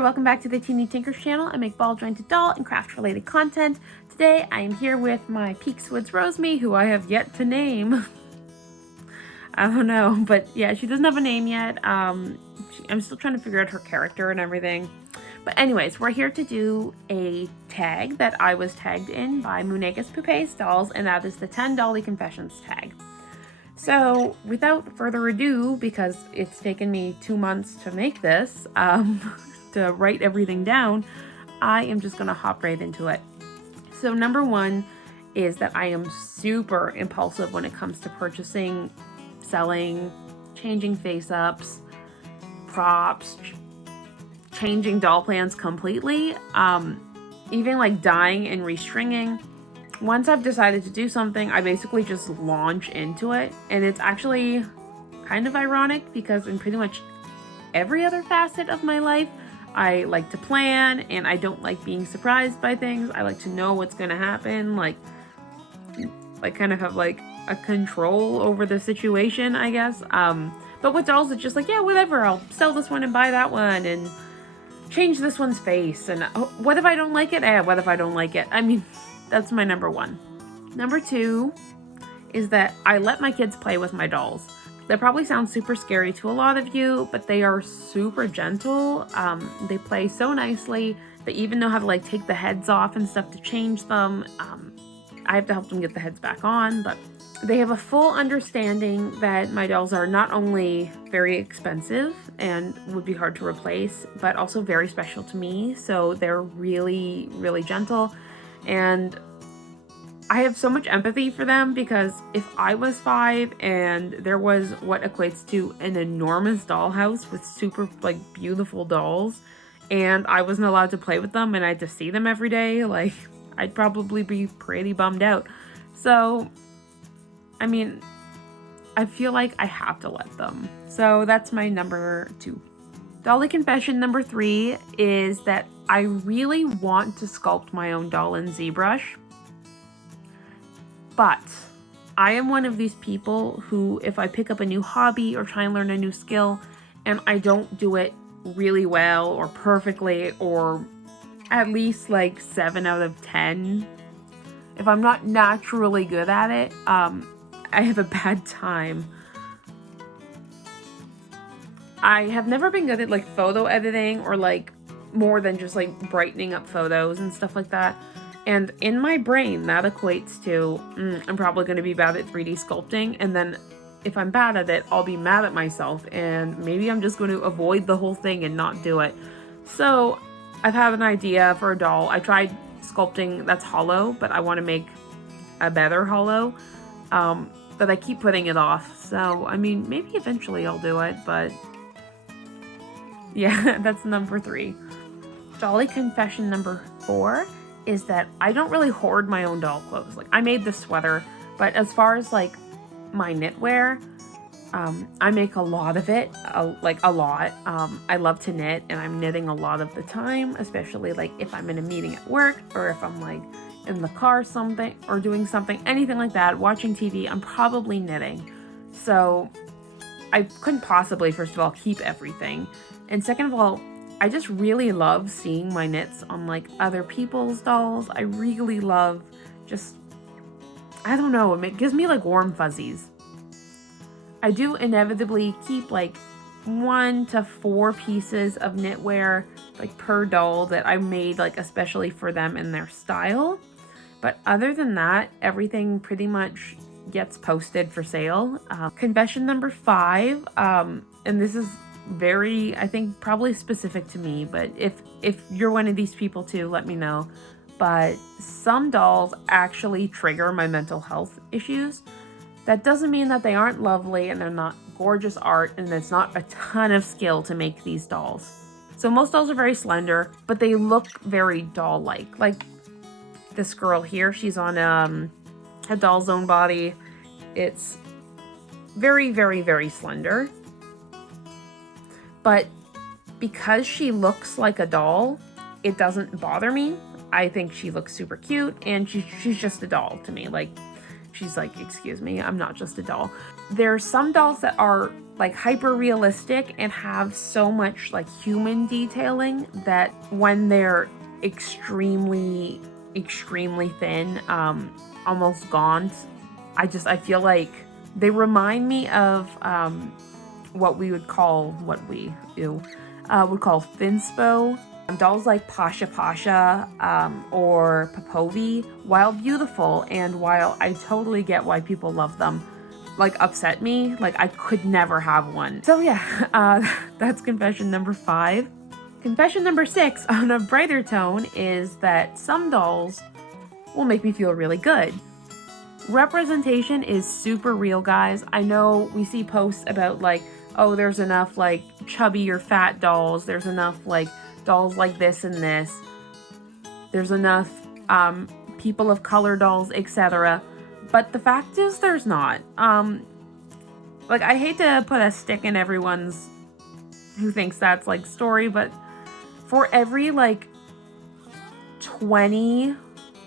there, welcome back to the Teeny Tinkers channel. I make ball jointed doll and craft related content. Today I am here with my Peakswoods Rosemary, who I have yet to name. I don't know, but yeah, she doesn't have a name yet. I'm still trying to figure out her character and everything. But anyways, we're here to do a tag that I was tagged in by Munecas Poupees dolls, and that is the 10 Dolly Confessions tag. So without further ado, because it's taken me 2 months to make this, to write everything down, I am just gonna hop right into it. So number one is that I am super impulsive when it comes to purchasing, selling, changing face-ups, props, changing doll plans completely, even like dyeing and restringing. Once I've decided to do something, I basically just launch into it, and it's actually kind of ironic because in pretty much every other facet of my life, I like to plan and I don't like being surprised by things. I like to know what's gonna happen, like kind of have like a control over the situation, I guess. But with dolls, it's just like, yeah, whatever, I'll sell this one and buy that one and change this one's face. And what if I don't like it? What if I don't like it? I mean, that's my number one. Number two is that I let my kids play with my dolls. That probably sounds super scary to a lot of you, but they are super gentle. They play so nicely. They even know how to like take the heads off and stuff to change them. I have to help them get the heads back on, but they have a full understanding that my dolls are not only very expensive and would be hard to replace, but also very special to me. So they're really, really gentle. And I have so much empathy for them because if I was 5 and there was what equates to an enormous dollhouse with super like beautiful dolls and I wasn't allowed to play with them and I had to see them every day, like I'd probably be pretty bummed out. So, I mean, I feel like I have to let them. So that's my number 2. Dolly confession number 3 is that I really want to sculpt my own doll in ZBrush. But I am one of these people who, if I pick up a new hobby or try and learn a new skill and I don't do it really well or perfectly or at least like 7 out of 10, if I'm not naturally good at it, I have a bad time. I have never been good at like photo editing or like more than just like brightening up photos and stuff like that. And in my brain, that equates to, I'm probably going to be bad at 3D sculpting. And then if I'm bad at it, I'll be mad at myself. And maybe I'm just going to avoid the whole thing and not do it. So I've had an idea for a doll. I tried sculpting that's hollow, but I want to make a better hollow. But I keep putting it off. So, I mean, maybe eventually I'll do it. But yeah, that's number 3. Dolly confession number 4. Is that I don't really hoard my own doll clothes. Like, I made this sweater, but as far as like my knitwear, I make a lot of it, like a lot. I love to knit and I'm knitting a lot of the time, especially like if I'm in a meeting at work or if I'm like in the car something or doing something, anything like that, watching TV, I'm probably knitting. So I couldn't possibly, first of all, keep everything. And second of all, I just really love seeing my knits on like other people's dolls. I really love just, I don't know, it gives me like warm fuzzies. I do inevitably keep like 1 to 4 pieces of knitwear like per doll that I made like especially for them in their style. But other than that, everything pretty much gets posted for sale. Confession number 5, and this is very, I think, probably specific to me, but if you're one of these people too, let me know. But some dolls actually trigger my mental health issues. That doesn't mean that they aren't lovely and they're not gorgeous art and it's not a ton of skill to make these dolls. So most dolls are very slender, but they look very doll-like. Like this girl here, she's on a Dollzone body. It's very, very, very slender. But because she looks like a doll, it doesn't bother me. I think she looks super cute and she's just a doll to me. Like, she's like, excuse me, I'm not just a doll. there's some dolls that are like hyper realistic and have so much like human detailing that when they're extremely thin, almost gaunt, I feel like they remind me of what we would call thinspo. Dolls like Pasha Pasha or Popovy, while beautiful and while I totally get why people love them, like upset me. Like I could never have one. So yeah, that's confession number 5. Confession number 6 on a brighter tone is that some dolls will make me feel really good. Representation is super real, guys. I know we see posts about like, oh, there's enough like chubby or fat dolls. There's enough like dolls like this and this. There's enough people of color dolls, etc. But the fact is there's not. Like I hate to put a stick in everyone's who thinks that's like story, but for every like 20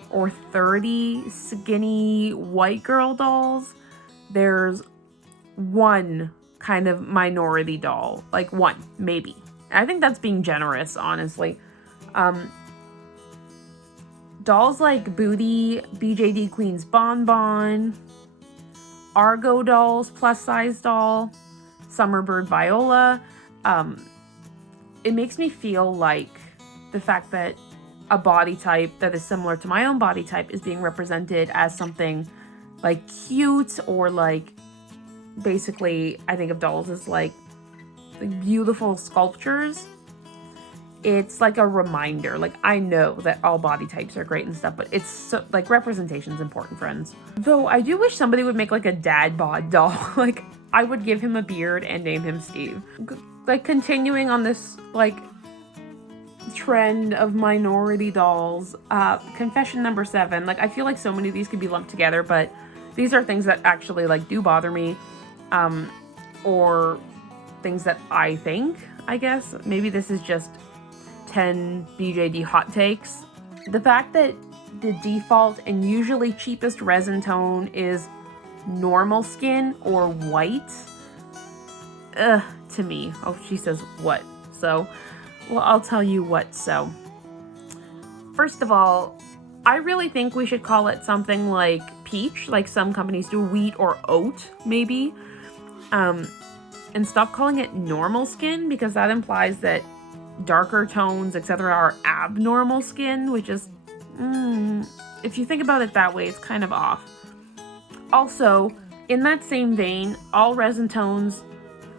or 30 skinny white girl dolls, there's one kind of minority doll, like one, maybe. I think that's being generous, honestly. Dolls like Booty, BJD Queen's Bonbon, Argo dolls, plus size doll, Summerbird Viola. It makes me feel like the fact that a body type that is similar to my own body type is being represented as something like cute, or like, basically I think of dolls as like beautiful sculptures. It's like a reminder. Like I know that all body types are great and stuff, but it's so, like, representation is important, friends. Though I do wish somebody would make like a dad bod doll. Like I would give him a beard and name him Steve. Like continuing on this like trend of minority dolls, confession number 7. Like I feel like so many of these could be lumped together, but these are things that actually like do bother me, or things that I think, I guess. Maybe this is just 10 BJD hot takes. The fact that the default and usually cheapest resin tone is normal skin or white, to me. Oh, she says what? So, well, I'll tell you what. So, first of all, I really think we should call it something like peach, like some companies do, wheat or oat, maybe. And stop calling it normal skin, because that implies that darker tones, etc., are abnormal skin, which is, if you think about it that way, it's kind of off. Also, in that same vein, all resin tones,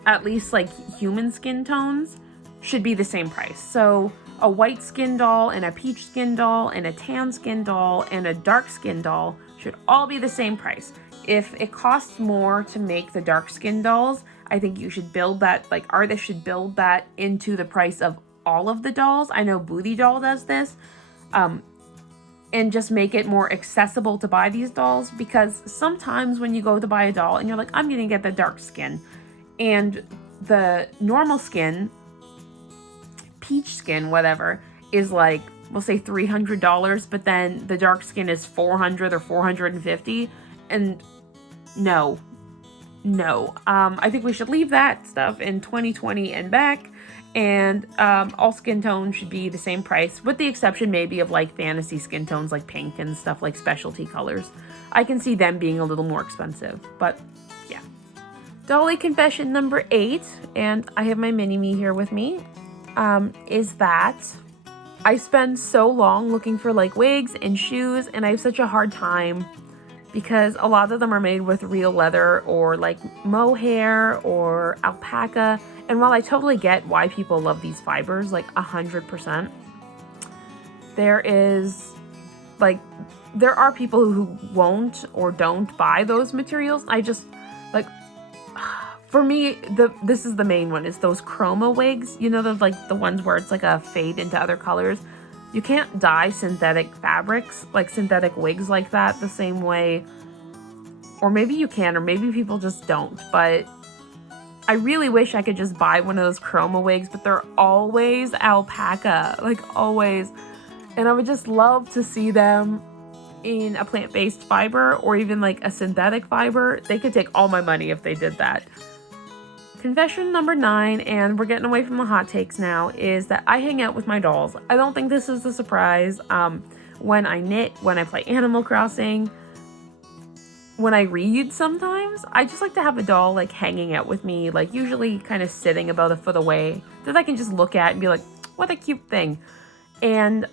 at least like human skin tones, should be the same price. So a white skin doll and a peach skin doll and a tan skin doll and a dark skin doll should all be the same price. If it costs more to make the dark skin dolls, I think you should build that, like artists should build that into the price of all of the dolls. I know Booty Doll does this, and just make it more accessible to buy these dolls, because sometimes when you go to buy a doll and you're like, I'm gonna get the dark skin, and the normal skin, peach skin, whatever, is like, we'll say $300, but then the dark skin is $400 or $450, and no. I think we should leave that stuff in 2020 and back, and all skin tones should be the same price, with the exception maybe of like fantasy skin tones like pink and stuff, like specialty colors. I can see them being a little more expensive, but yeah. Dolly confession number 8, and I have my mini-me here with me, is that I spend so long looking for like wigs and shoes, and I have such a hard time because a lot of them are made with real leather or like mohair or alpaca. And while I totally get why people love these fibers, like 100%, there are people who won't or don't buy those materials. I just, like, for me, this is the main one, is those chroma wigs. You know, the ones where it's like a fade into other colors. You can't dye synthetic fabrics, like synthetic wigs like that, the same way. Or maybe you can, or maybe people just don't. But I really wish I could just buy one of those chroma wigs, but they're always alpaca, like always. And I would just love to see them in a plant-based fiber or even like a synthetic fiber, they could take all my money if they did that. Confession number 9, and we're getting away from the hot takes now, is that I hang out with my dolls. I don't think this is a surprise. When I knit, when I play Animal Crossing, when I read sometimes, I just like to have a doll like hanging out with me, like usually kind of sitting about a foot away that I can just look at and be like, what a cute thing. And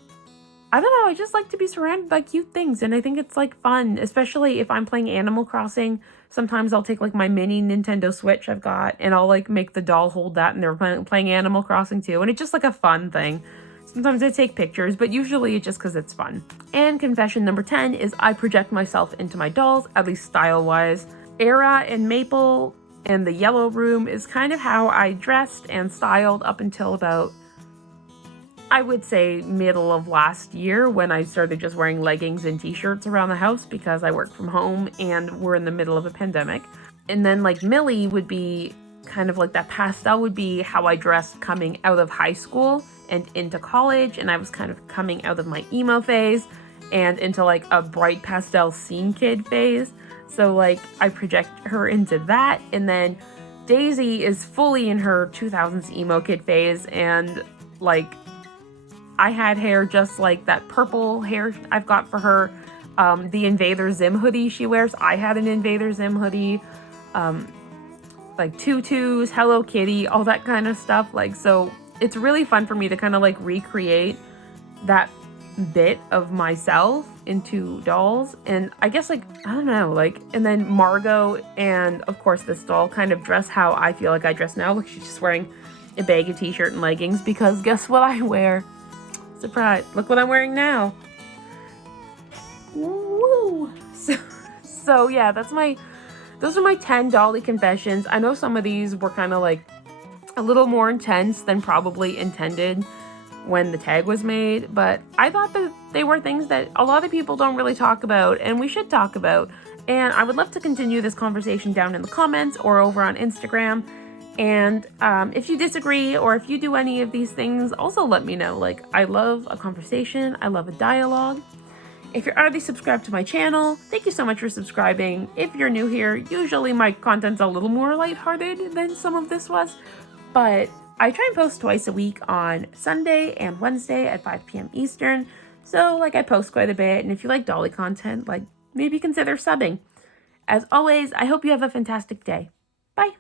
I don't know, I just like to be surrounded by cute things, and I think it's like fun, especially if I'm playing Animal Crossing. Sometimes I'll take like my mini Nintendo Switch I've got, and I'll like make the doll hold that, and they're playing Animal Crossing too, and it's just like a fun thing. Sometimes I take pictures, but usually it's just because it's fun. And confession number 10 is I project myself into my dolls, at least style-wise. Aera and Maple and the Yellow Room is kind of how I dressed and styled up until about, I would say, middle of last year, when I started just wearing leggings and t-shirts around the house because I work from home and we're in the middle of a pandemic. And then like Millie would be kind of like that pastel would be how I dressed coming out of high school and into college, and I was kind of coming out of my emo phase and into like a bright pastel scene kid phase. So like I project her into that. And then Daisy is fully in her 2000s emo kid phase, and like I had hair just like that purple hair I've got for her. The Invader Zim hoodie she wears, I had an Invader Zim hoodie. Like tutus, Hello Kitty, all that kind of stuff. Like, so it's really fun for me to kind of like recreate that bit of myself into dolls. And I guess like, I don't know, like, and then Margot and of course this doll kind of dress how I feel like I dress now. Look, she's just wearing a baggy t-shirt and leggings, because guess what I wear? Surprise, look what I'm wearing now. Woo! So yeah, those are my 10 Dolly confessions. I know some of these were kind of like a little more intense than probably intended when the tag was made, but I thought that they were things that a lot of people don't really talk about, and we should talk about. And I would love to continue this conversation down in the comments or over on Instagram. And if you disagree or if you do any of these things, also let me know. Like, I love a conversation. I love a dialogue. If you're already subscribed to my channel, thank you so much for subscribing. If you're new here, usually my content's a little more lighthearted than some of this was, but I try and post twice a week on Sunday and Wednesday at 5 p.m. Eastern. So like I post quite a bit, and if you like Dolly content, like maybe consider subbing. As always, I hope you have a fantastic day. Bye.